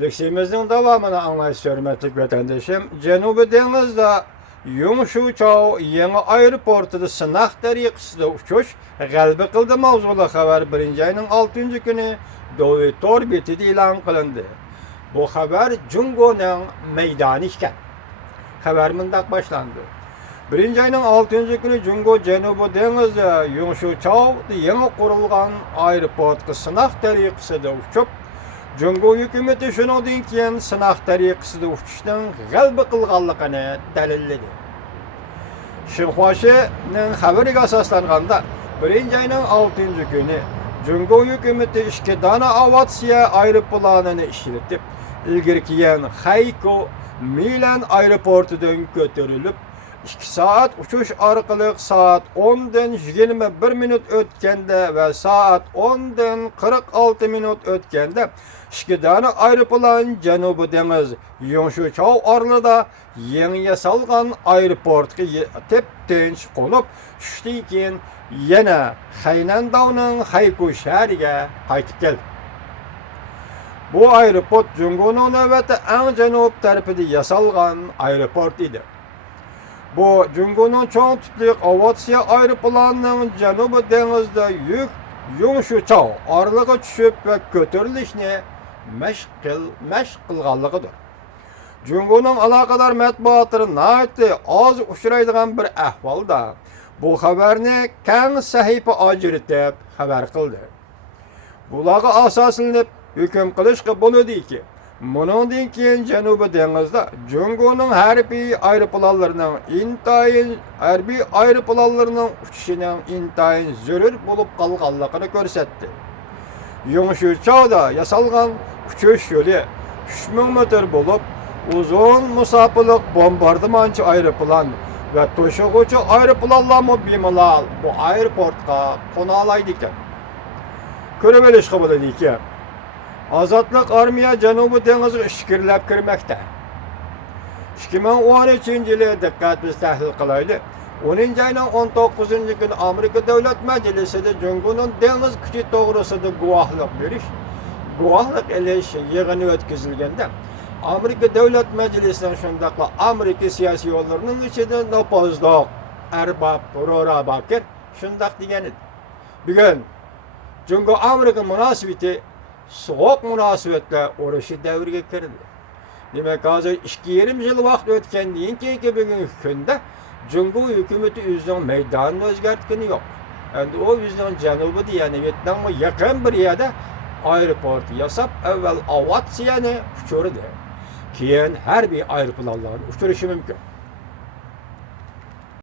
Leksimizin devamını anlayış hürmetlik vatandaşım. Cenubi Deniz'de Yumşuçav yeni aeroportida sınaq tariqasida uçuş g'alaba qildi mavzuli xabar 1-ayning 6-kuni Dovitor betida e'lon qilindi. Bu xabar Jungoning maydoni ekan. Xabar mundaq boshlandi. 1-ayning 6-kuni Jungo Janubiy dengizda Yumşuçavda yeni qurilgan aeroportga sınaq tariqasida uçup Jungo hukumati shuningdek keyin sınaq tariqasida uchishning g'alaba qilganligini dalilladi. Xinhuaning xabariga asoslanganda 1-ayning 6-kuni Jungo hukumati 2 dona aviatsiya aeroplanini ishlatib, ilgirkiyen Hayko Milan aeroportidan ko'tarilib 2 soat uçuş orqali soat 10dan 21 minut o'tganda va soat 10dan 46 minut o'tganda 2 dona aeroplan Janubiy dengiz Yumşuçav orlida yangi yasalgan aeroportga tep-tinch qo'nib, tushdan keyin yana Haynandovning Hayko shahriga qaytib keldi. Bu aeroport Jungoning navbatda eng janub tarafida yasalgan aeroport edi. Bu Jungoning cho'ng tipli aviatsiya aeroplanining Janubiy dengizda yuk Yumşuçav orliga tushib va ko'tarilishni mashq qilganligidir. Jungoning aloqador matbuotlari nihoyatda oz uchraydigan bir ahvolda bu xabarni keng sahifa ajratib xabar qildi. Bularga asoslanib hukm qilishga bo'ladiki, bundan keyin Janubiy dengizda Jungoning harbiy aeroplanlarining uchishining intayin zarur bo'lib qolganligini ko'rsatdi. Yumşuçavda yasalgan uçuş yo'li 3000 metr bo'lib, uzun musafirlik bombardimanchi aeroplan va to'shig'uvchi aeroplanlarni bemalol bu aeroportga qo'na oladi ekan. Ko'rib olishga bo'ladi ekan. Azadlık armiya Janubiy dengizga ishkirlab kirmoqda. 2013-yili diqqat biz tahlil qilaylik. 10-ayning 19-kuni Amerika Davlat Majlisida Jungoning dengiz kuchi to'g'risida guvohlik ilish yig'ini o'tkazilganda Amerika Davlat Majlisining shundaqla Amerika siyosiy yo'llarining ichida nopozdoq Arbob Ro'rabakir shundaq degan edi. Bugun Jungo Amerika munosabati soğuk münasebetler urushi davriga kirdi. Demek hozir 2,5 yil vaqt o'tgandan keyingi bugungi kunda Jungo hukumati o'zining maydonini o'zgartgani yo'q. Endi u o'zining janubida, ya'ni Vyetnamga yaqin bir yerda aeroport yasab, avval aviatsiyani uchirdi. Keyin harbiy aeroplanlarni uchirishi mumkin.